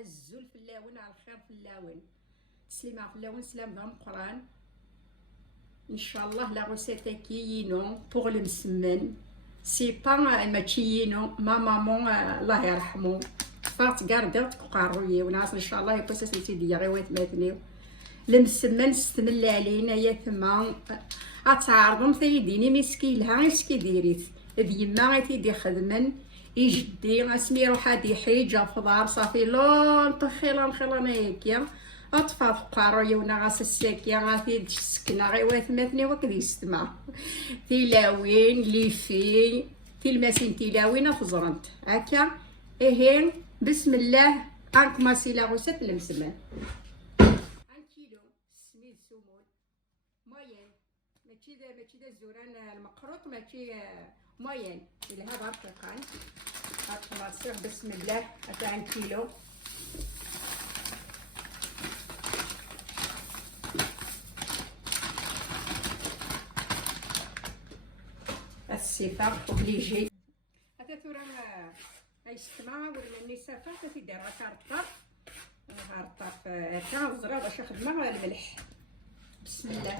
الزول في اللاون على الخير في اللاون. تسليمة في اللاون سلام ذا مقران ان شاء الله. لا غوسيتا كيينو بوغ المسمن سي با ماتشيينو ما مامون الله يرحمو فات كاردات قارويه وناس ان شاء الله يبوس سيدي غير وات ماتنيو المسمن استمل علينا يا ثما اتعرضم ثيديني مسكين لها مسكي ديريت ديما غيتيدي خدمن يجدي اسمي روح هادي حيجه في دار صافي لون خيلان هيكيا اطفال قارويه ونا غاس الساكيه غادي تسكنا غير واثماتني وكذا يستمع تيلاوين لي في تلماسين تيلاوين فزرنت هكا ايه بسم الله انكم سيلا غوسات المسمن 1 كيلو سميد سمول موين ماشي دا الزوران المقروط ماشي موين لها برقيقان هاتماسيغ بسم الله هذا 1 كيلو السيفا اوبليجي هذا ثورا يستمع ولا النسافه تيدير هارطه هكا زرا باش خدمه الملح بسم الله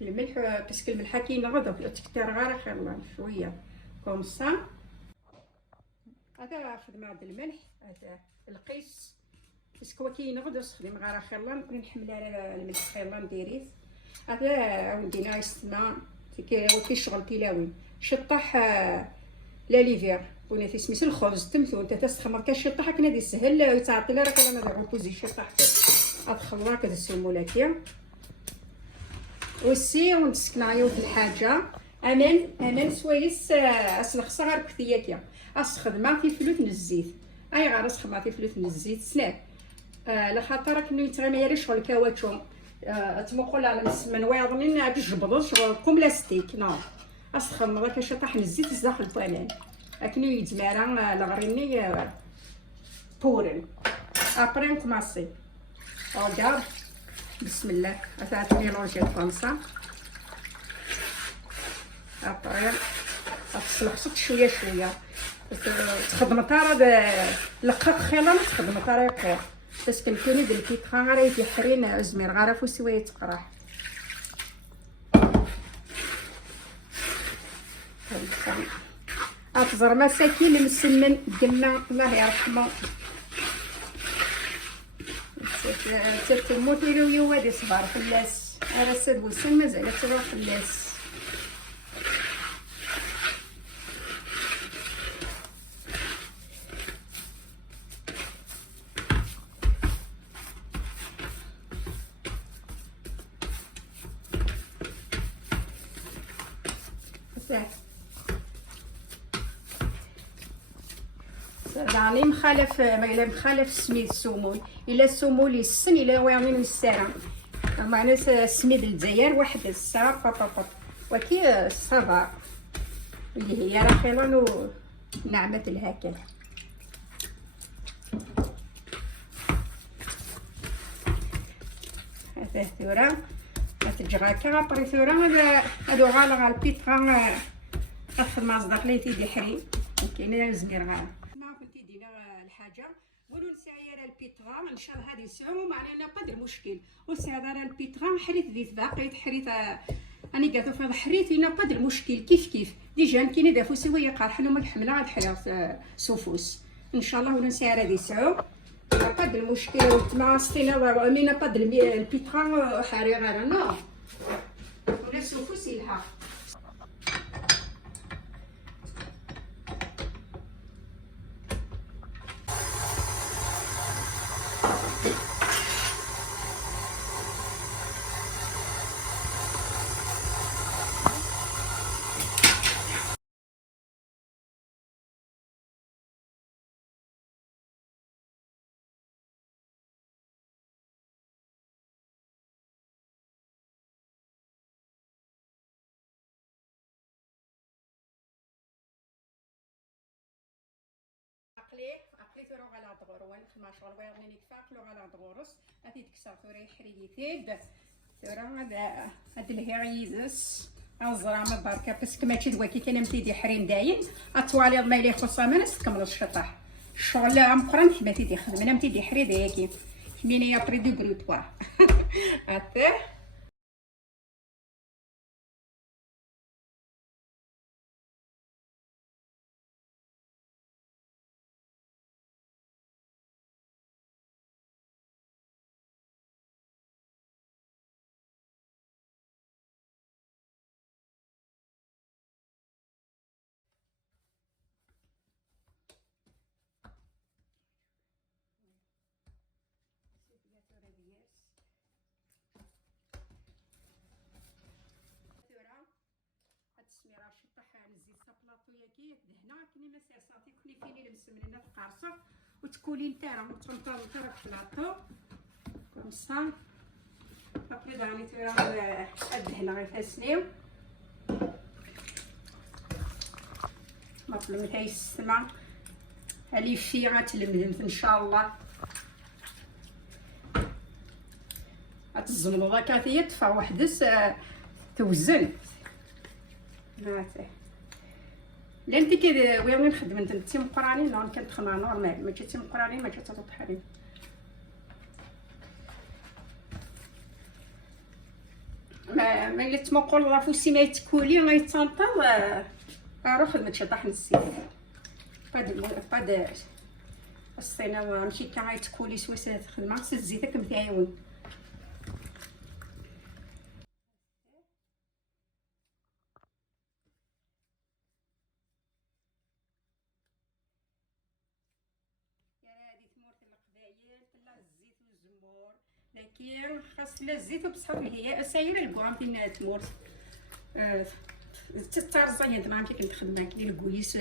الملح باسكو الملح كينغض تكتر غير خير شويه كوم سا هذا خدمه هذا الملح هذا القيس باسكو كينغض نخدم غير خير نقدر نحمل على الملح خير نديريه هذا ودينا يستمع كيشغل تيلاوي شطح لا ليفير ونيتي سميت الخبز تمثل انت تستخمر كشطح هكا نادي سهل يتعطي لها راك انا نضرب كوزي شطح ادخل راك تسمو لك وسي ونسكنايو في الحاجه امان سويس اسلخص غير كثياكيا اسخدمها في فلوت من الزيت اي غير اسخدمها في فلوت من الزيت سناب لخاطر راك نو يتغميري شغل كاواتشو تمقول على مسمن واضنين بجبض شغل كوم لاستيك نو اسخن هذاك شطح من الزيت داخل البانان اكنو يتمارا لغريني بورن ابري نكماسي اوغار بسم الله هذا ميلونجي الطنسه ابري تسلخصت شويه تخدم طاره لقاق خيلا تخدم طريقه باسكو الكوني ديال البيتخا غير يحرين زمير غير فوسي ويتقرح اتزر مساكين المسمن قلنا الله يرحمه ترت الموتيلو يوادي صبار فلاس على سد وسن مازال تروح فلاس يعني مخالف ما الا مخالف سميد السمول الا السمول السن الا واعمين من الساعه معناتها سميد الجزائر واحد الساعه بابا وكي الصبا اللي هي راه خيرا نعمه الهكا هذا ثورا تجغاكا بري ثورا هادو غالغ البيترا اخر ما صدق لي تيدي حري كاين زمير غا الحاجه ولو نسعي على البيترا ان شاء الله هذه سعو معنا قدر مشكل وسعي على البيترا حريت ذي باقي حريت اني قاعده في حريت هنا قدر مشكل كيف ديجا كاين دافو سويه قارحن وما الحمله غاد حياه سوفوس ان شاء الله ولا نسعي على ذي سعو قدر المشكل مع ستينا امينه قدر البيترا حري غير نو ولا سوفوس يلحق عقليت روغ على دغوروان ما شغل ويغني كفاكلو على دغورس هادي تكسر ثوري حريتيد ثورا هاد الهيريزس الزرامه بركه باسكو ماشي دواكي كان متيدي حريم داين اطوالي ما لي خصها ما نستكمل الشطح الشغل مقرن حماتي دي خدمنا متي دي حريده ياكي كمينه يا بري دو غروتوار عرفتي. السميره شطح نزيد صابلاطو ياكي دهنا كني ما سيرساتي كوني فيني المسمنه تقارصه وتكولي نتاعها وتنطر نتاع البلاطو كوم سا ابري داني تيرا الدهنه غير فاسنيو مطلوب هاي السما هالي في غتلملم ان شاء الله. غتزملو كافيه طفا وحدس توزن هاتي. لا انت كده وين نخدم انت مقرانين نون كنخدم نورمال ما جيتي مقرانين ما جات تطحني. ملي تمقول رافوسي ما يتكولي غيتطنطل روح خدمة شي طاح الزيت قد الصينه ماشي كان غيتكولي سويسه خدمه خص الزيت كمتعاون. لكن خاص لا الزيت بصح هي سايره الكوام ديال تمور تترزا يد ما كنت خدمه كي الكويس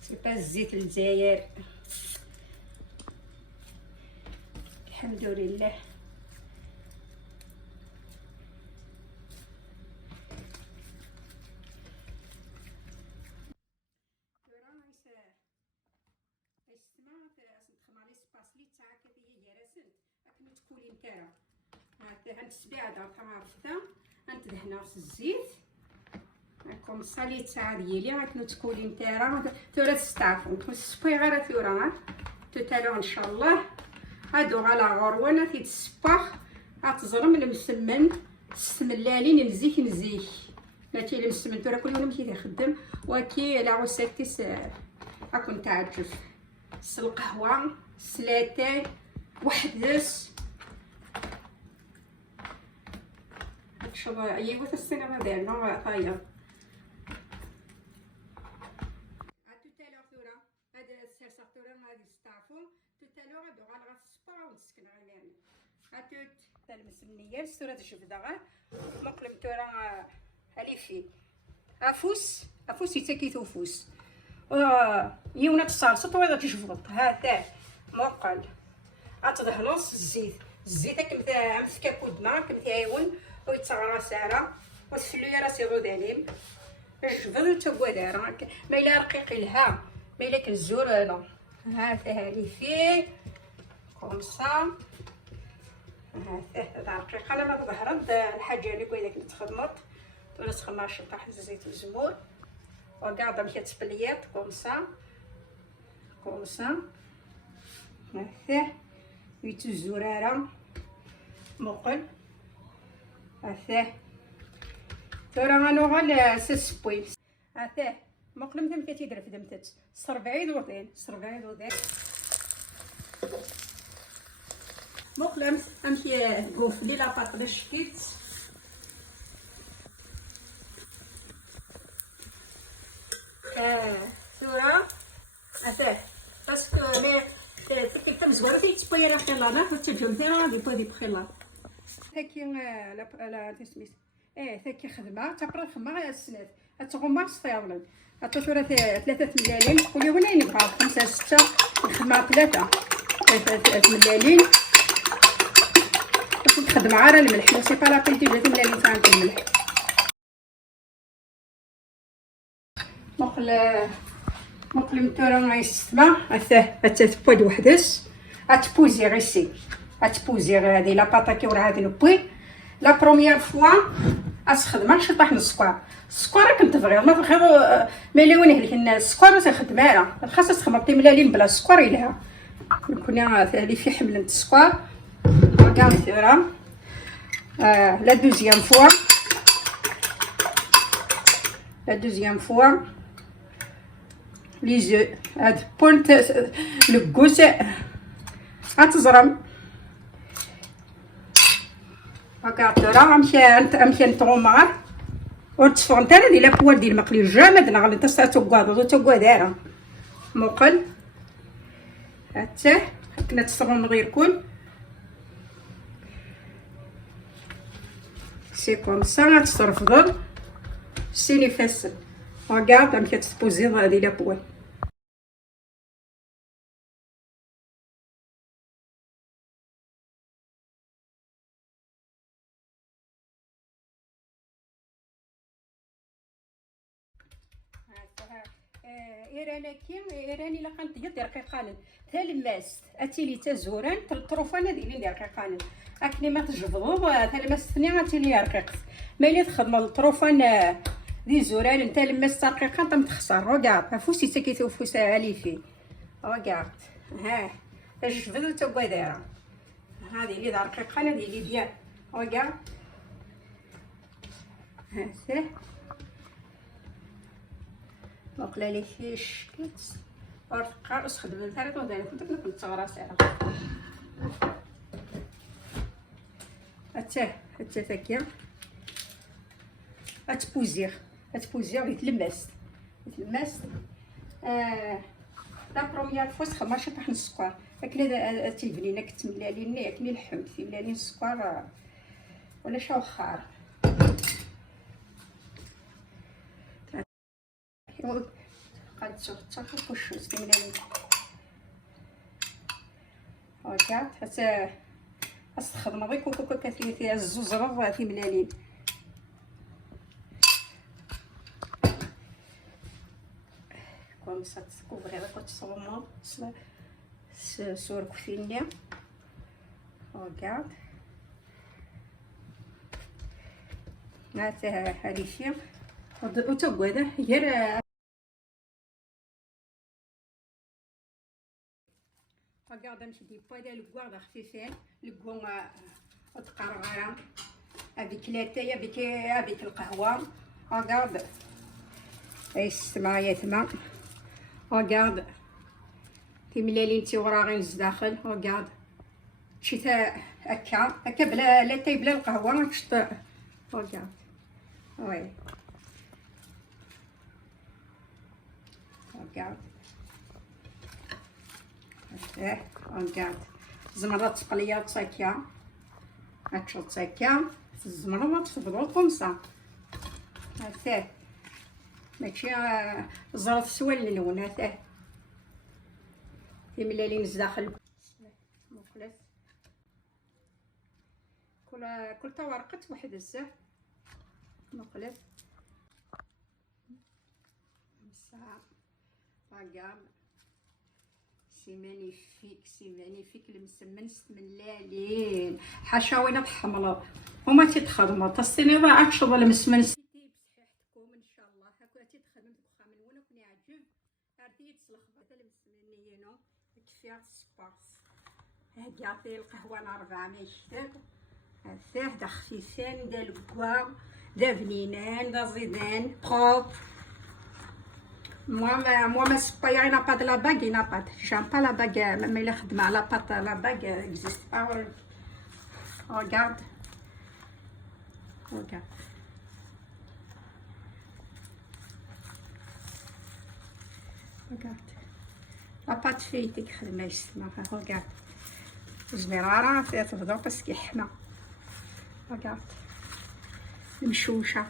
سي با الزيت الجزائر الحمد لله. تكولي نتاعها هاد السباعده كنعرفتها غندهنها في الزيت هاكم الصاليطه ديالي غتكون تكولي نتاعها ثورة تستعفو نكون صفيغه ثورة توتالو ان شاء الله. هادو على غروانه تيتسباخ غتزرم المسمن السملالين مزيك مزيك ماشي المسمن ثورة كل يوم كيخدم وكي لا غوسيتيس راكم تعجب القهوه السلاتاي وحدس شوف ايوا السينما ديالنا طاير توتالو ثورة هذا السيرسا ثورة غادي تستعفو توتالو غادو غنغا الصبا ونسكن غير هاتوت المسمنيه السورة الجبده غا مقلم ثورة هالي في افوس يتاكيتو فوس يونا تصارصط وغادي تجبط هذا موقل غتدهنوص الزيت كمثا مسكا كودنا كمثايون ويتصغرى ساره وتفلو يا راسي غود عليم الجبن تقوادارا ما الا رقيق لها ما الا كالزور لا هذا فيه كومسا هذا رقيق انا ما ظهرت الحاجه اللي كويداك تخدمت ولا تخمر شطح الزيت والزمور وقاعده مشات تبليات كومسا هذا ويتو الزراره مقل هذا ترى غنوغل سسبوي هذا مقلم تم كتيدر في دمتت صربعيد وردين مقلم امشي غوف لي لاباط للشكيت ترى هذا باسكو مي كيف تمزوار تيتبوي راه خلانا وتجمتي راه غادي بودي بخلا هاكي لا تسميت ثاكي خدمه تقرا خدمه السنات تغمر صفيولن عطيتو راه 3 ملالين كل يوم وين يبغى 5 6 الخدمه 3 ملالين باش نخدم عاره الملح سي با لابيل ديال 3 ملالين تاع الملح مقلم تورا غيسما حتى تبويد وحدس غتبوزي غيسي غتبوزي هادي لاباطا كي ورا هادي نبوي لا بروميير فوا استخدمها شي طاحن السكر. السكر راك تبغي ما تبغي مليون هذيك السكر ما تخدمها، خاصها تخمرتي ملالين بلا السكر يلها. كنا اللي في حملة السكر كاع ثورة. لا دوزيام فوا لي زو هاد بونت لكوس غتزرم هكا ثورة. امشي نطومار ورتفغ نتا هادي لا كوا ديال المقلي جامد نغلي نتا توكوا دايره موقل حتى كنا تصغم غير كل سي كوم سا غتصرفض سيني فاسل. ريغارد راك كتبوزي هادي لا بوال. ايراني لا كانت ديال رقيقان تا الماس اتيلي تا زوران الطروفانه ديالي رقيقان اكني ما تجبضوا تا الماس ثاني اتيلي رقيق ملي تخدم الطروفان دي زوران نتا الماس تا رقيقان تمتخسر. ريغارد فوسي تا كيتوفوس علي في ريغارد ها جبدو تا كوا دايره هذه اللي رقيقان هذه اللي ديال ريغارد ها سي مقله لي فيش كيتس ورقه اسخدم الثالث ودايره كنت نتصغر سعرها حتى تاكيا اتبوزيغ يتلمس لا بروميير فوا تخمر شي طحن السكر اكلي تيبنينا كتملاليني اكلي الحمض تيملالين السكر ولا شي وخار قد تصفي كلشي تيملالين هكا حتى استخدم غير كوكو كثير فيها الزوز راه تيملالين كوم سا تكوفري هذا كتصومو سور كفينيا ريغارد هاتي هادي شي وتو هذا غير ريغارد نمشي دي با ديال الكواغ خفيفين الكواغ وتقرغره افيك لاتاي افيك القهوه. ريغارد يا تما ريغارد تيملالين تيوراغين لداخل. ريغارد شي تا هكا بلا لاتاي بلا القهوه كشط. ريغارد وي ريغارد ريغارد زمرات تقليات تاكيا هاتشوط تاكيا في الزمرة تفضلو كومسا هاتاه ماشي زرف سوال اللون هاتاه تيملالين لداخل مخلص كل تا ورقة واحد بزاف مخلص خمسة. ريغارد سي مانيفيك المسمن ملالين حشاوينا تحملوا وما تيتخدموا تصيني راه تشرب المسمن سيتي بصحتكم ان شاء الله هكا تيتخدم بخا من وين كون يعجب ارتي تصلخ هذا المسمنينو كفيا السباس هادي عطي القهوه انا 400 شتاك هذا دا خفيفين دا الكوا دا بنينان دا زيدان بروب. Moi, mais c'est pas, il n'a pas de la bague, il n'a pas. J'aime pas la bague, mais il a la pâte, la bague n'existe pas. Regarde. Regarde. Regarde. La pâte feuilletée كخدمة يسمى. Regarde. زميرارة فيها تفضل بس كيحمى. Regarde. مشوشة.